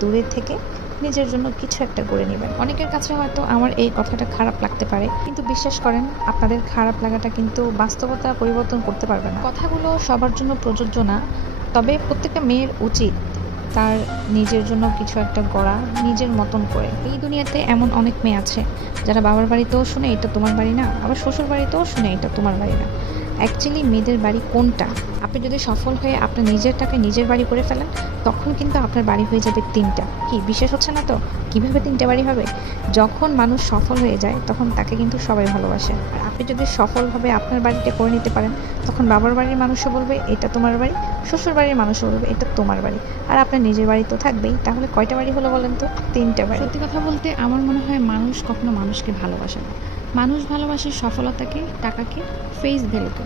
দূরে থেকে নিজের জন্য কিছু একটা করে নেবেন। অনেকের কাছে হয়তো আমার এই কথাটা খারাপ লাগতে পারে, কিন্তু বিশ্বাস করেন আপনাদের খারাপ লাগাটা কিন্তু বাস্তবতা পরিবর্তন করতে পারবে না। কথাগুলো সবার জন্য প্রযোজ্য না, তবে প্রত্যেকটা মেয়ের উচিত তার নিজের জন্য কিছু একটা গড়া, নিজের মতন করে। এই দুনিয়াতে এমন অনেক মেয়ে আছে যারা বাবার বাড়িতেও শুনে এটা তোমার বাড়ি না, আবার শ্বশুর বাড়িতেও শুনে এটা তোমার বাড়ি না। অ্যাকচুয়ালি মেয়েদের বাড়ি কোনটা? আপনি যদি সফল হয়ে আপনার নিজের টাকা নিজের বাড়ি করে ফেলেন, তখন কিন্তু আপনার বাড়ি হয়ে যাবে 3টা। কি বিশ্বাস হচ্ছে না তো? কিভাবে 3টে বাড়ি হবে? যখন মানুষ সফল হয়ে যায় তখন তাকে কিন্তু সবাই ভালোবাসে। আর আপনি যদি সফলভাবে আপনার বাড়িটা করে নিতে পারেন, তখন বাবার বাড়ির মানুষও বলবে এটা তোমার বাড়ি, শ্বশুর বাড়ির মানুষও বলবে এটা তোমার বাড়ি, আর আপনার নিজের বাড়ি তো থাকবেই। তাহলে কয়টা বাড়ি হলো বলেন তো? 3টে বাড়ি। সত্যি কথা বলতে আমার মনে হয় মানুষ কখনো মানুষকে ভালোবাসে না, মানুষ ভালোবাসে সফলতাকে, টাকাকে, ফেস ভ্যালুকে।